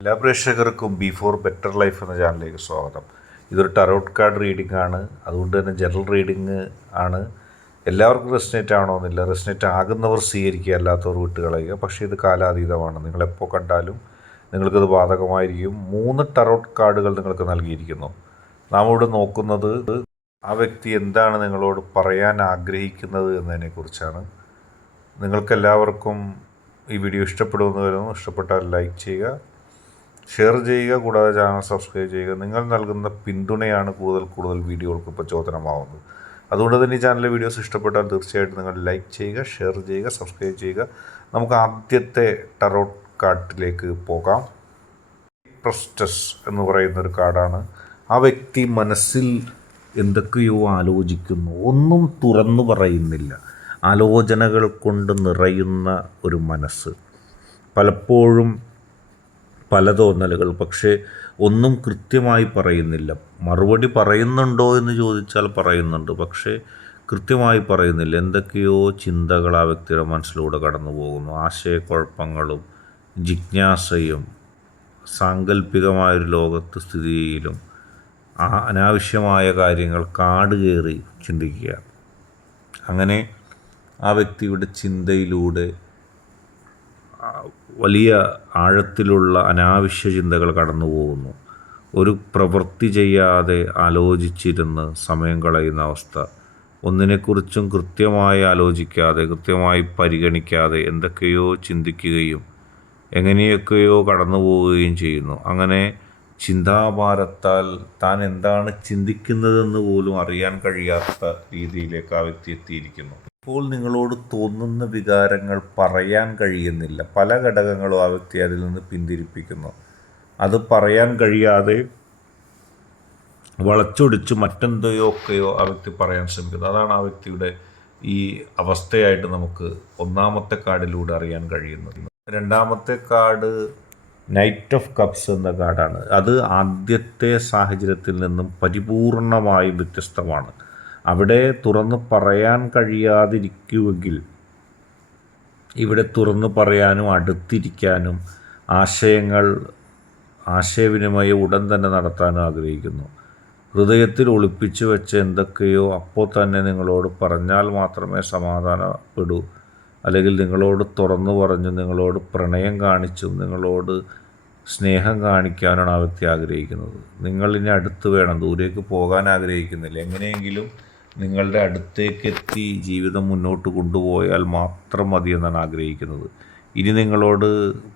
എല്ലാ പ്രേക്ഷകർക്കും before better life എന്ന ചാനലിലേക്ക് സ്വാഗതം. ഇതൊരു ടറോട്ട് കാർഡ് റീഡിംഗ് ആണ്. അതുകൊണ്ട് തന്നെ ജനറൽ റീഡിംഗ് ആണ്. എല്ലാവർക്കും റെസിനേറ്റ് ആവണമെന്നില്ല. റെസിനേറ്റ് ആകുന്നവർ സ്വീകരിക്കുക, അല്ലാത്തവർ വിട്ടുകളയുക. പക്ഷേ ഇത് കാലാതീതമാണ്. നിങ്ങളെപ്പോൾ കണ്ടാലും നിങ്ങൾക്കത് ബാധകമായിരിക്കും. 3 ടറോട്ട് കാർഡുകൾ നിങ്ങൾക്ക് നൽകിയിരിക്കുന്നു. നാം ഇവിടെ നോക്കുന്നത് ആ വ്യക്തി എന്താണ് നിങ്ങളോട് പറയാൻ ആഗ്രഹിക്കുന്നത് എന്നതിനെക്കുറിച്ചാണ്. നിങ്ങൾക്കെല്ലാവർക്കും ഈ വീഡിയോ ഇഷ്ടപ്പെടുമെന്ന് വരുന്നു. ഇഷ്ടപ്പെട്ടാൽ ലൈക്ക് ചെയ്യുക, ഷെയർ ചെയ്യുക, കൂടാതെ ചാനൽ സബ്സ്ക്രൈബ് ചെയ്യുക. നിങ്ങൾ നൽകുന്ന പിന്തുണയാണ് കൂടുതൽ വീഡിയോകൾക്ക് പ്രചോദനമാവുന്നത്. അതുകൊണ്ട് തന്നെ ഈ ചാനലിലെ വീഡിയോസ് ഇഷ്ടപ്പെട്ടാൽ തീർച്ചയായിട്ടും നിങ്ങൾ ലൈക്ക് ചെയ്യുക, ഷെയർ ചെയ്യുക, സബ്സ്ക്രൈബ് ചെയ്യുക. നമുക്ക് ആദ്യത്തെ ടറോട്ട് കാർഡിലേക്ക് പോകാം. പ്രസ്റ്റസ് എന്ന് പറയുന്നൊരു കാർഡാണ്. ആ വ്യക്തി മനസ്സിൽ എന്തൊക്കെയോ ആലോചിക്കുന്നു, ഒന്നും തുറന്നു പറയുന്നില്ല. ആലോചനകൾ കൊണ്ട് നിറയുന്ന ഒരു മനസ്സ്, പലപ്പോഴും പല തോന്നലുകൾ, പക്ഷേ ഒന്നും കൃത്യമായി പറയുന്നില്ല. മറുപടി പറയുന്നുണ്ടോ എന്ന് ചോദിച്ചാൽ പറയുന്നുണ്ട്, പക്ഷേ കൃത്യമായി പറയുന്നില്ല. എന്തൊക്കെയോ ചിന്തകൾ ആ വ്യക്തിയുടെ മനസ്സിലൂടെ കടന്നു പോകുന്നു. ആശയക്കുഴപ്പങ്ങളും ജിജ്ഞാസയും സാങ്കല്പികമായൊരു ലോകത്ത് സ്ഥിതി ചെയ്യലും അനാവശ്യമായ കാര്യങ്ങൾ കാട് കയറി ചിന്തിക്കുക. അങ്ങനെ ആ വ്യക്തിയുടെ ചിന്തയിലൂടെ വലിയ ആഴത്തിലുള്ള അനാവശ്യ ചിന്തകൾ കടന്നു പോകുന്നു. ഒരു പ്രവൃത്തി ചെയ്യാതെ ആലോചിച്ചിരുന്ന് സമയം കളയുന്ന അവസ്ഥ, ഒന്നിനെക്കുറിച്ചും കൃത്യമായി ആലോചിക്കാതെ, കൃത്യമായി പരിഗണിക്കാതെ എന്തൊക്കെയോ ചിന്തിക്കുകയും എങ്ങനെയൊക്കെയോ കടന്നു പോവുകയും ചെയ്യുന്നു. അങ്ങനെ ചിന്താഭാരത്താൽ താൻ എന്താണ് ചിന്തിക്കുന്നതെന്ന് പോലും അറിയാൻ കഴിയാത്ത രീതിയിലേക്ക് ആ വ്യക്തി എത്തിയിരിക്കുന്നു. ഇപ്പോൾ നിങ്ങളോട് തോന്നുന്ന വികാരങ്ങൾ പറയാൻ കഴിയുന്നില്ല. പല ഘടകങ്ങളും ആ വ്യക്തി അതിൽ നിന്ന് പിന്തിരിപ്പിക്കുന്നു. അത് പറയാൻ കഴിയാതെ വളച്ചൊടിച്ച് മറ്റെന്തൊക്കെയോ ആ വ്യക്തി പറയാൻ ശ്രമിക്കുന്നു. അതാണ് ആ വ്യക്തിയുടെ ഈ അവസ്ഥയായിട്ട് നമുക്ക് ഒന്നാമത്തെ കാർഡിലൂടെ അറിയാൻ കഴിയുന്നത്. രണ്ടാമത്തെ കാർഡ് നൈറ്റ് ഓഫ് കപ്സ് എന്ന കാർഡാണ്. അത് ആദ്യത്തെ സാഹചര്യത്തിൽ നിന്നും പരിപൂർണമായും വ്യത്യസ്തമാണ്. അവിടെ തുറന്നു പറയാൻ കഴിയാതിരിക്കുമെങ്കിൽ ഇവിടെ തുറന്നു പറയാനും അടുത്തിരിക്കാനും ആശയവിനിമയം ഉടൻ തന്നെ നടത്താനും ആഗ്രഹിക്കുന്നു. ഹൃദയത്തിൽ ഒളിപ്പിച്ചു വെച്ച എന്തൊക്കെയോ അപ്പോൾ തന്നെ നിങ്ങളോട് പറഞ്ഞാൽ മാത്രമേ സമാധാനപ്പെടൂ. അല്ലെങ്കിൽ നിങ്ങളോട് തുറന്നു പറഞ്ഞു, നിങ്ങളോട് പ്രണയം കാണിച്ചും നിങ്ങളോട് സ്നേഹം കാണിക്കാനാണ് ആ വ്യക്തി ആഗ്രഹിക്കുന്നത്. നിങ്ങളിനി അടുത്ത് വേണം, ദൂരേക്ക് പോകാൻ ആഗ്രഹിക്കുന്നില്ല. എങ്ങനെയെങ്കിലും നിങ്ങളുടെ അടുത്തേക്ക് എത്തി ജീവിതം മുന്നോട്ട് കൊണ്ടുപോയാൽ മാത്രം മതിയെന്നാണ് ആഗ്രഹിക്കുന്നത്. ഇനി നിങ്ങളോട്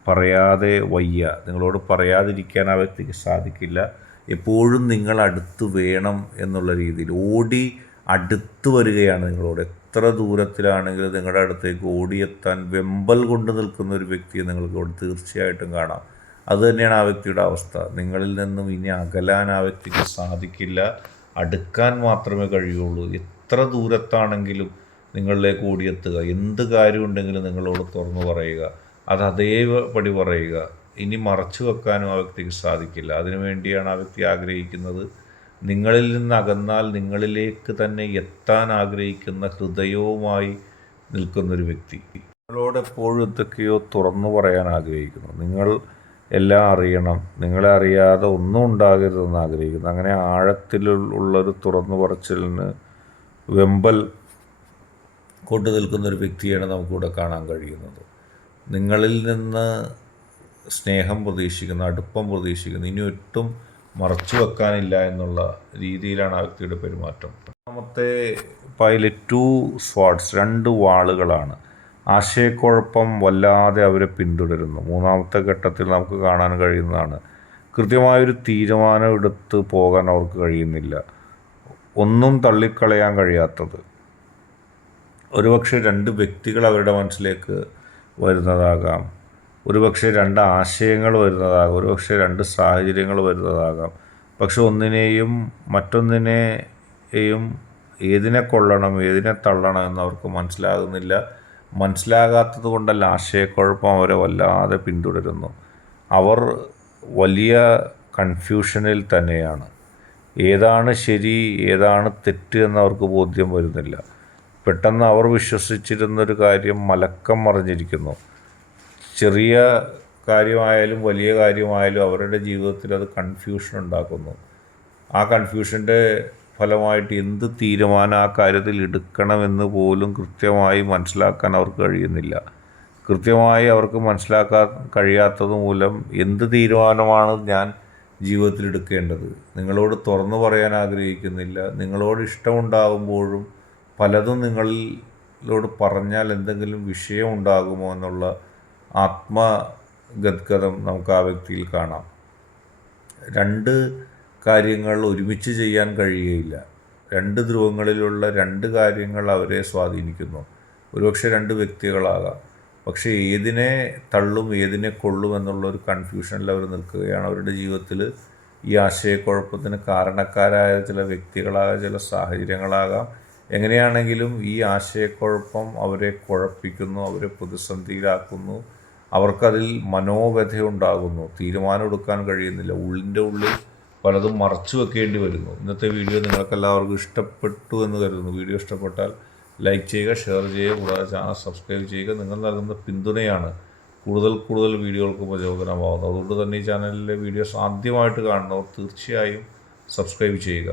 പറയാതെ വയ്യ, നിങ്ങളോട് പറയാതിരിക്കാൻ ആ വ്യക്തിക്ക് സാധിക്കില്ല. എപ്പോഴും നിങ്ങൾ അടുത്ത് വേണം എന്നുള്ള രീതിയിൽ ഓടി അടുത്ത് വരികയാണ് നിങ്ങളോട്. എത്ര ദൂരത്തിലാണെങ്കിലും നിങ്ങളുടെ അടുത്തേക്ക് ഓടിയെത്താൻ വെമ്പൽ കൊണ്ട് നിൽക്കുന്ന ഒരു വ്യക്തിയെ നിങ്ങൾക്ക് ഇവിടെ തീർച്ചയായിട്ടും കാണാം. അതുതന്നെയാണ് ആ വ്യക്തിയുടെ അവസ്ഥ. നിങ്ങളിൽ നിന്നും ഇനി അകലാൻ ആ വ്യക്തിക്ക് സാധിക്കില്ല, അടുക്കാൻ മാത്രമേ കഴിയുള്ളൂ. എത്ര ദൂരത്താണെങ്കിലും നിങ്ങളിലേക്ക് ഓടിയെത്തുക. എന്ത് കാര്യമുണ്ടെങ്കിലും നിങ്ങളോട് തുറന്നു പറയുക, അത് അതേപടി പറയുക. ഇനി മറച്ചു വെക്കാനും ആ വ്യക്തിക്ക് സാധിക്കില്ല. അതിനുവേണ്ടിയാണ് ആ വ്യക്തി ആഗ്രഹിക്കുന്നത്. നിങ്ങളിൽ നിന്ന് അകന്നാൽ നിങ്ങളിലേക്ക് തന്നെ എത്താൻ ആഗ്രഹിക്കുന്ന ഹൃദയവുമായി നിൽക്കുന്നൊരു വ്യക്തി. നിങ്ങളോട് എപ്പോഴും എന്തൊക്കെയോ തുറന്നു പറയാൻ ആഗ്രഹിക്കുന്നു. നിങ്ങൾ എല്ലാം അറിയണം, നിങ്ങളെ അറിയാതെ ഒന്നും ഉണ്ടാകരുതെന്ന് ആഗ്രഹിക്കുന്നു. അങ്ങനെ ആഴത്തിലുള്ളൊരു തുറന്നു പറച്ചിലിന് വെമ്പൽ കൊണ്ടു നിൽക്കുന്നൊരു വ്യക്തിയാണ് നമുക്കിവിടെ കാണാൻ കഴിയുന്നത്. നിങ്ങളിൽ നിന്ന് സ്നേഹം പ്രതീക്ഷിക്കുന്നു, അടുപ്പം പ്രതീക്ഷിക്കുന്നു. ഇനി ഒട്ടും മറച്ചു വെക്കാനില്ല എന്നുള്ള രീതിയിലാണ് ആ വ്യക്തിയുടെ പെരുമാറ്റം. രണ്ടാമത്തെ പൈല് 2 സ്വാർഡ്സ്, 2 വാളുകളാണ്. ആശയക്കുഴപ്പം വല്ലാതെ അവരെ പിന്തുടരുന്നു. മൂന്നാമത്തെ ഘട്ടത്തിൽ നമുക്ക് കാണാൻ കഴിയുന്നതാണ്. കൃത്യമായൊരു തീരുമാനം എടുത്ത് പോകാൻ അവർക്ക് കഴിയുന്നില്ല. ഒന്നും തള്ളിക്കളയാൻ കഴിയാത്തത്. ഒരുപക്ഷെ 2 വ്യക്തികൾ അവരുടെ മനസ്സിലേക്ക് വരുന്നതാകാം, ഒരുപക്ഷെ 2 ആശയങ്ങൾ വരുന്നതാകാം, ഒരുപക്ഷെ 2 സാഹചര്യങ്ങൾ വരുന്നതാകാം. പക്ഷെ ഒന്നിനെയും മറ്റൊന്നിനെയും ഏതിനെ കൊള്ളണം ഏതിനെ തള്ളണം എന്നവർക്ക് മനസ്സിലാകുന്നില്ല. മനസ്സിലാകാത്തത് കൊണ്ടല്ല, ആശയക്കുഴപ്പം അവരെ വല്ലാതെ പിന്തുടരുന്നു. അവർ വലിയ കൺഫ്യൂഷനിൽ തന്നെയാണ്. ഏതാണ് ശരി ഏതാണ് തെറ്റ് എന്നവർക്ക് ബോധ്യം വരുന്നില്ല. പെട്ടെന്ന് അവർ വിശ്വസിച്ചിരുന്നൊരു കാര്യം മലക്കം മറിഞ്ഞിരിക്കുന്നു. ചെറിയ കാര്യമായാലും വലിയ കാര്യമായാലും അവരുടെ ജീവിതത്തിൽ അത് കൺഫ്യൂഷൻ ഉണ്ടാക്കുന്നു. ആ കൺഫ്യൂഷൻ്റെ ഫലമായിട്ട് എന്ത് തീരുമാനം ആ കാര്യത്തിൽ എടുക്കണമെന്ന് പോലും കൃത്യമായി മനസ്സിലാക്കാൻ അവർക്ക് കഴിയുന്നില്ല. കൃത്യമായി അവർക്ക് മനസ്സിലാക്കാൻ കഴിയാത്തത് മൂലം എന്ത് തീരുമാനമാണ് ഞാൻ ജീവിതത്തിൽ എടുക്കേണ്ടത്, നിങ്ങളോട് തുറന്നു പറയാൻ ആഗ്രഹിക്കുന്നില്ല. നിങ്ങളോട് ഇഷ്ടമുണ്ടാകുമ്പോഴും പലതും നിങ്ങളോട് പറഞ്ഞാൽ എന്തെങ്കിലും വിഷയം ഉണ്ടാകുമോ എന്നുള്ള ആത്മഗദ്ഗതം നമുക്ക് ആ വ്യക്തിയിൽ കാണാം. രണ്ട് കാര്യങ്ങൾ ഒരുമിച്ച് ചെയ്യാൻ കഴിയുകയില്ല. രണ്ട് ധ്രുവങ്ങളിലുള്ള രണ്ട് കാര്യങ്ങൾ അവരെ സ്വാധീനിക്കുന്നു. ഒരുപക്ഷെ രണ്ട് വ്യക്തികളാകാം. പക്ഷേ ഏതിനെ തള്ളും ഏതിനെ കൊള്ളും എന്നുള്ളൊരു കൺഫ്യൂഷനിൽ അവർ നിൽക്കുകയാണ്. അവരുടെ ജീവിതത്തിൽ ഈ ആശയക്കുഴപ്പത്തിന് കാരണക്കാരായ ചില വ്യക്തികളാകാം, ചില സാഹചര്യങ്ങളാകാം. എങ്ങനെയാണെങ്കിലും ഈ ആശയക്കുഴപ്പം അവരെ കുഴപ്പിക്കുന്നു, അവരെ പ്രതിസന്ധിയിലാക്കുന്നു. അവർക്കതിൽ മനോവ്യഥയുണ്ടാകുന്നു. തീരുമാനം എടുക്കാൻ കഴിയുന്നില്ല. ഉള്ളിൻ്റെ ഉള്ളിൽ പലതും മറച്ചു വെക്കേണ്ടി വരുന്നു. ഇന്നത്തെ വീഡിയോ നിങ്ങൾക്കെല്ലാവർക്കും ഇഷ്ടപ്പെട്ടു എന്ന് കരുതുന്നു. വീഡിയോ ഇഷ്ടപ്പെട്ടാൽ ലൈക്ക് ചെയ്യുക, ഷെയർ ചെയ്യുക, കൂടാതെ ചാനൽ സബ്സ്ക്രൈബ് ചെയ്യുക. നിങ്ങൾ നൽകുന്ന പിന്തുണയാണ് കൂടുതൽ വീഡിയോകൾക്ക് പ്രചോദനമാകുന്നത്. അതുകൊണ്ട് തന്നെ ഈ ചാനലിലെ വീഡിയോസ് ആദ്യമായിട്ട് കാണുന്നവർ തീർച്ചയായും സബ്സ്ക്രൈബ് ചെയ്യുക.